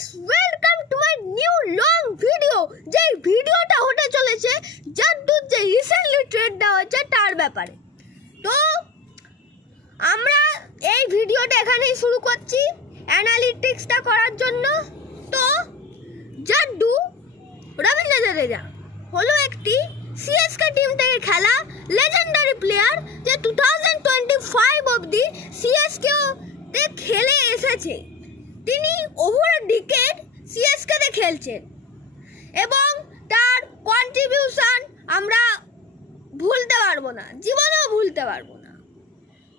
Guys, welcome to my new long video. যে ভিডিওটা হতে চলেছে জাদ্দুর যে রিসেন্টলি ট্রেড দেওয়া হচ্ছে তার ব্যাপারে। তো আমরা এই ভিডিওটা এখানেই শুরু করছি অ্যানালিটিক্সটা করার জন্য। তো জাদ্দু রবীন্দ্র জাদেজা হলো একটি সিএসকে টিম থেকে খেলা লেজেন্ডারি প্লেয়ার, যে 2025 অবধি সিএসকে তে খেলে এসেছে। তিনি ওভার ডিকেড সিএসকেতে খেলছেন এবং তার কন্ট্রিবিউশন আমরা ভুলতে পারবো না, জীবনেও ভুলতে পারবো না।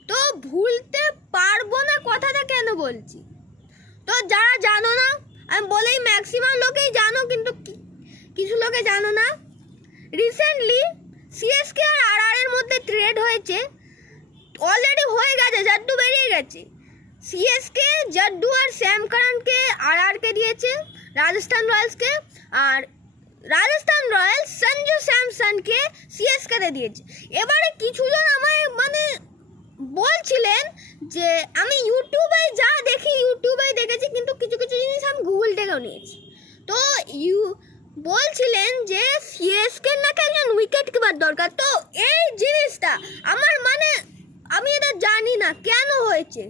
তো ভুলতে পারবো না কথাটা কেন বলছি, তো যারা জানো না, আমি বলেই ম্যাক্সিমাম লোকেই জানো, কিন্তু কিছু লোকে জানো না। রিসেন্টলি সিএসকে আর আরআর এর মধ্যে ট্রেড হয়েছে, অলরেডি হয়ে গেছে, জাদ্দু বেরিয়ে গেছে। সিএসকে জাদ্দু আর স্যাম কারানকে আরআরকে দিয়েছে, রাজস্থান রয়্যালসকে, আর রাজস্থান রয়্যালস সঞ্জু স্যামসনকে সিএসকেতে দিয়েছে। এবারে কিছুজন আমায় বলছিলেন যে আমি ইউটিউবে যা দেখি ইউটিউবেই দেখেছি, কিন্তু কিছু কিছু জিনিস আমি গুগল থেকেও নিয়েছি। তো বলছিলেন যে সিএসকে নাকি একজন উইকেট কিপার দরকার। তো এই জিনিসটা আমার আমি এটা জানি না কেন হয়েছে।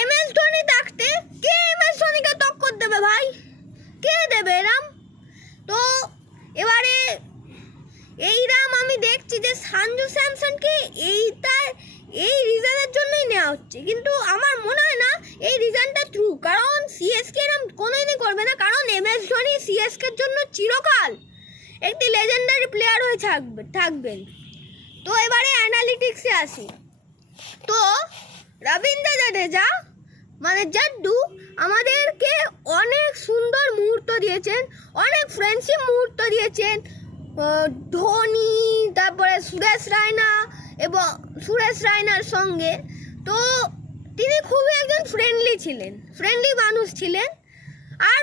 এমএস ধোনি থাকতে কে এমএস ধোনিকে টক্কর দেবে ভাই? কে দেবে এরাম? তো এবারে এইরাম আমি দেখছি যে সঞ্জু স্যামসনকে এই রিজনের জন্যই নেওয়া হচ্ছে, কিন্তু আমার মনে হয় না এই রিজনটা ট্রু। কারণ সিএসকে এরম কোনোদিনই করবে না, কারণ এমএস ধোনি সিএসকের জন্য চিরকাল একটি লেজেন্ডারি প্লেয়ার হয়ে থাকবেন। তো এবারে অ্যানালিটিক্সে আসি। তো রবীন্দ্র জাদেজা জাদ্দু আমাদেরকে অনেক সুন্দর মুহূর্ত দিয়েছেন, অনেক ফ্রেন্ডশিপ মুহূর্ত দিয়েছেন। ধোনি, তারপরে সুরেশ রায়নার সঙ্গে। তো তিনি খুবই একজন ফ্রেন্ডলি মানুষ ছিলেন। আর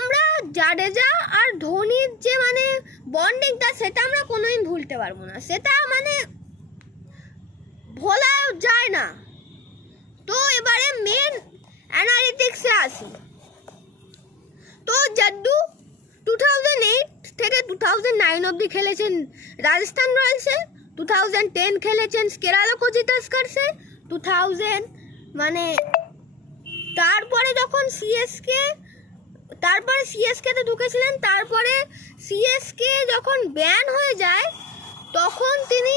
আমরা জাডেজা আর ধোনির যে বন্ডিংটা, সেটা আমরা কোনোদিন ভুলতে পারবো না, সেটা ভোলা যায় না। তো এবারে মেন অ্যানালিটিক্সে আসি। তো জাদ্দু 2008 থেকে 2009 অবধি খেলেছেন রাজস্থান রয়্যালসে, 2010 খেলেছেন কেরালা কোচিটাস্কারসে, 2000 তারপরে যখন সিএসকেতে ঢুকেছিলেন, তারপরে সিএসকে যখন ব্যান হয়ে যায় তখন তিনি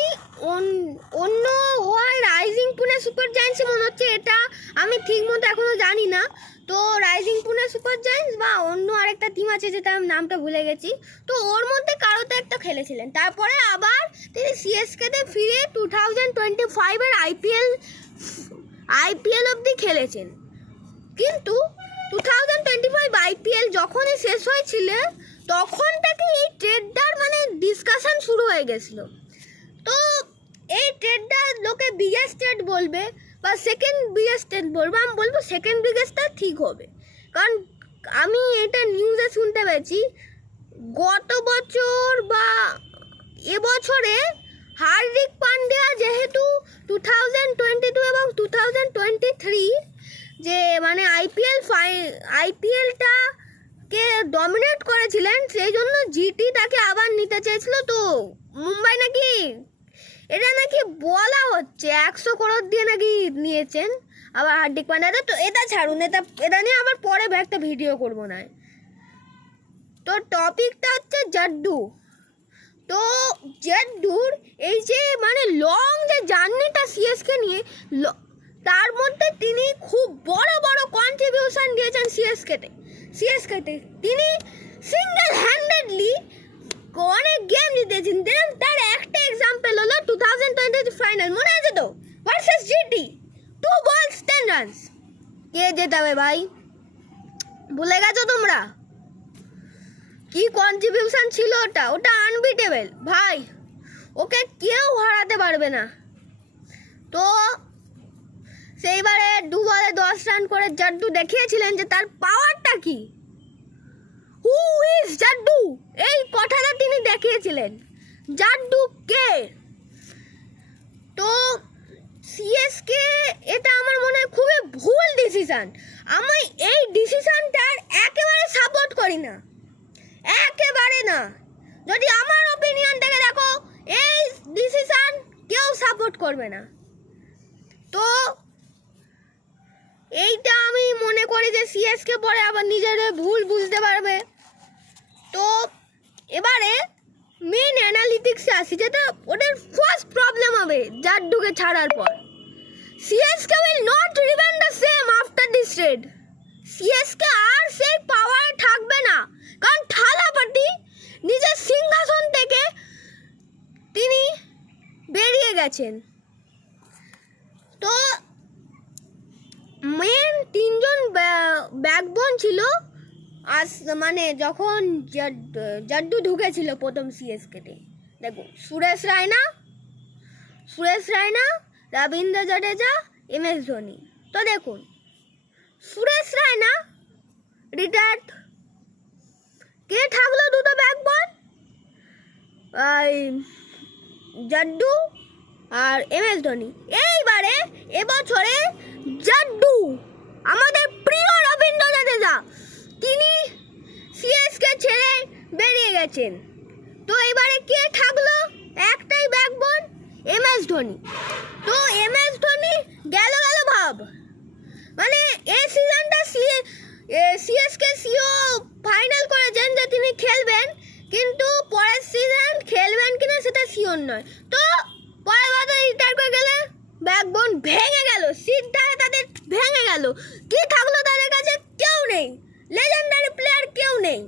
অন্য হয় রাইজিং পুনে সুপার জায়ান্টস মনে হচ্ছে, এটা আমি ঠিক মতো এখনও জানি না। তো রাইজিং পুনে সুপার জায়ান্টস বা অন্য আরেকটা টিম আছে যেটা আমি নামটা ভুলে গেছি, তো ওর মধ্যে কারোতে একটা খেলেছিলেন। তারপরে আবার তিনি সিএসকেতে ফিরে 2025-এর আইপিএল অবধি খেলেছেন। কিন্তু 2025 আইপিএল যখনই শেষ হয়েছিল তখন থেকে এই ট্রেডটার ডিসকাশন শুরু হয়ে গেছিলো। তো এই ট্রেডটা লোকে বিগেস্ট ট্রেড বলবে বা সেকেন্ড বিগেস্ট ট্রেড বলবে, আমি বলবো সেকেন্ড বিগেস্টটা ঠিক হবে। কারণ আমি এটা নিউজে শুনতে পেয়েছি, গত বছর বা এবছরে হার্দিক পান্ডিয়া যেহেতু 2022 এবং 2023 যে আইপিএলটাকে ডমিনেট করেছিলেন, সেই জন্য জিটি তাকে আবার নিতে চেয়েছিল। তো মুম্বাই নাকি বলা হচ্ছে 100 করোড় দিয়ে নাকি নিয়েছেন আবার হার্দিক পান্ডিয়া। তো এটা ছাড়ুন, এটা নিয়ে আবার পরে একটা ভিডিও করবো না। তো টপিকটা হচ্ছে জাদ্দু। তো জাদ্দুর এই যে লং যে জার্নিটা সিএসকে নিয়ে, তার মধ্যে তিনি খুব বড় বড় কন্ট্রিবিউশন দিয়েছেন সিএসকেতে। তিনি সিঙ্গেল হ্যান্ডেডলি অনেক গেম জিতেছেন। তার একটা এক্সাম্পল হলো 2023 ফাইনাল, মনে আছে তো, ভার্সেস জিটি, 2 বলস 10 রানস। কে জেতাবে ভাই? ভুলে গেছো তোমরা? কি কন্ট্রিবিউশন ছিল ওটা আনবিটেবল ভাই, ওকে কেউ হারাতে পারবে না। তো সেইবারে 2 বলে 10 রান করে জাদ্দু দেখিয়েছিলেন যে তার পাওয়ারটা কি। হু ইজ জাদ্দু, এই কথাটা তিনি দেখিয়েছিলেন। জাদ্দু কে? তো সিএসকে এটা আমার মনে হয় খুবই ভুল ডিসিশন। আমি এই ডিসিশনটা করি না, একেবারে না। যদি আমার ওপিনিয়ন থেকে দেখো, এই ডিসিশন কেউ সাপোর্ট করবে না। তো এইটা আমি মনে করি যে সিএসকে পরে আবার নিজেদের ভুল বুঝতে পারবে। তো এবারে মেন অ্যানালিটিক্সে আসি, যেটা ওদের ফার্স্ট প্রবলেম হবে জাড্ডুকে ছাড়ার পর। CSK will not remain the same after this trade. CSK আর সেই পাওয়ার থাকবে না, কারণ থালাপাটি নিজের সিংহাসন থেকে তিনি বেরিয়ে গেছেন। তো মেন তিনজন ব্যাকবোন ছিল আজ, মানে যখন জাড্ডু ঢুকেছিল প্রথম সিএসকেতে। দেখুন, সুরেশ রায়না, রবীন্দ্র জাডেজা, MS ধোনি। তো দেখুন, সুরেশ রায়না রিটায়ার্ড, কে থাকলো দুটো ব্যাকবোন? জাড্ডু আর MS ধোনি। এইবারে এবছরে জাড্ডু, আমাদের প্রিয় রবীন্দ্র জাডেজা, তিনি সিএসকে ছেড়ে বেরিয়ে গেছেন। তো এবারে কে থাকলো? একটাই ব্যাকবোন, MS ধোনি। তো MS ধোনি গেল ভাব, মানে এই সিজনটা সিএসকে সিও ফাইনাল করেছেন যে তিনি খেলবেন, কিন্তু পরের সিজন খেলবেন কিনা সেটা সিওর নয়। তো পরের বার রিটায়ার করে গেলে ব্যাকবোন ভেঙে গেল, সিদ্ধায় তাদের ভেঙে গেল। কি থাকলো তাদের কাছে? কেউ নেই, লেজেন্ডারি প্লেয়ার কেউ নেই।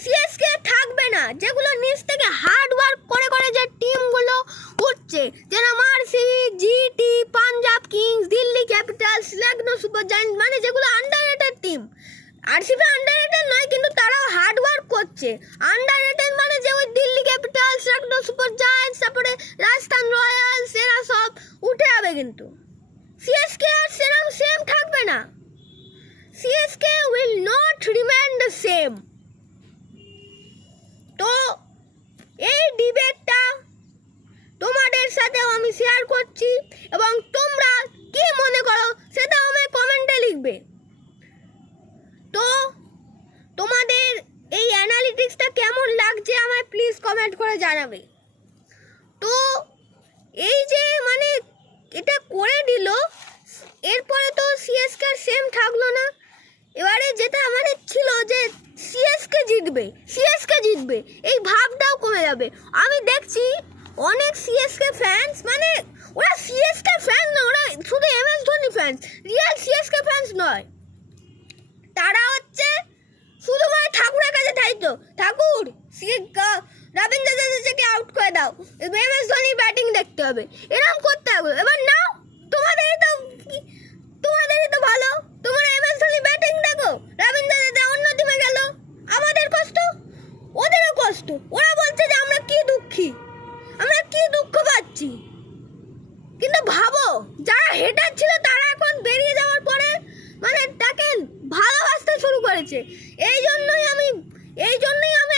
সিএসকে থাকবে না, যেগুলো নিচ থেকে হার্ড ওয়ার্ক করে যে টিমগুলো উঠছে, যেরকম RCB, GT, Punjab Kings, Delhi Capitals, Lucknow Super Giants, মানে যেগুলো আন্ডাররেটেড টিম। আরসিবি আন্ডাররেটেড নয়, কিন্তু তারাও হার্ড ওয়ার্ক করছে। আন্ডাররেটেড মানে যে ওই Delhi Capitals, Lucknow Super giants, তারপরে রাজস্থান রয়্যালস, এরা সব উঠে যাবে। কিন্তু সিএসকে আর সেরকম সেম থাকবে না। CSK will not remain the same. তো এই ডিবেটটা তোমাদের সাথেও আমি শেয়ার করছি, এবং তোমরা কি মনে করো সেটা আমায় কমেন্টে লিখবে। তো তোমাদের এই অ্যানালিটিক্সটা কেমন লাগছে আমায় প্লিজ কমেন্ট করে জানাবে। তো এই যে মানে এটা করে দিল, এরপরে তো সিএসকে আর সেম থাকলো না। এবারে যেটা মানে ছিল যে সিএসকে জিতবে, এই ভাবটাও কমে যাবে। আমি দেখছি অনেক সিএসকে ফ্যান্স, মানে ওরা সিএসকে ফ্যান্স না, ওরা শুধু MS Dhoni fans, real CSK fans নয়। তারা হচ্ছে শুধু মানে ঠাকুরের কাছে চাইতো, ঠাকুর রবীন্দ্র জাদেজাকে আউট করে দাও, MS ধোনির ব্যাটিং দেখতে হবে, এরকম করতে হবে। এবার নাও, তোমাদেরই তো ভালো, তোমরা MS ধোনি ব্যাটিং দেখো, রবীন্দ্র জাদেজা অন্য টিমে গেল, আমাদের কষ্ট, ওদেরও কষ্ট। ওরা বলছে যে আমরা কি দুঃখ পাচ্ছি। কিন্তু ভাবো, যারা হেটার ছিল তারা এখন বেরিয়ে যাওয়ার পরে মানে তাকে ভালোবাসতে শুরু করেছে। এই জন্যই আমি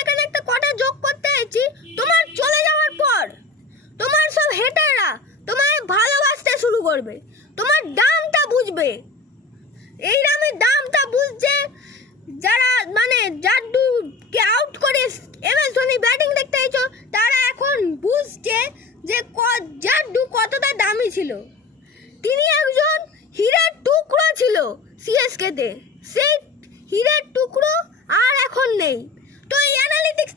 এখানে একটা কথা যোগ করতে চাইছি। তোমার চলে যাওয়ার পর তোমার সব হেটাররা তোমায় ভালোবাসতে শুরু করবে, তোমার দামটা বুঝবে। এইরকমই দামটা বুঝছে যারা মানে জাড্ডুকে আউট করে MS ধোনি ব্যাটিং দেখতে চাইছো, তারা এখন বুঝছে যে জাড্ডু কতটা দামি ছিল। তিনি একজন হীরের টুকরো ছিল সিএসকেতে, সেই হীরের টুকরো আর এখন নেই। তো এই অ্যানালিটিক্স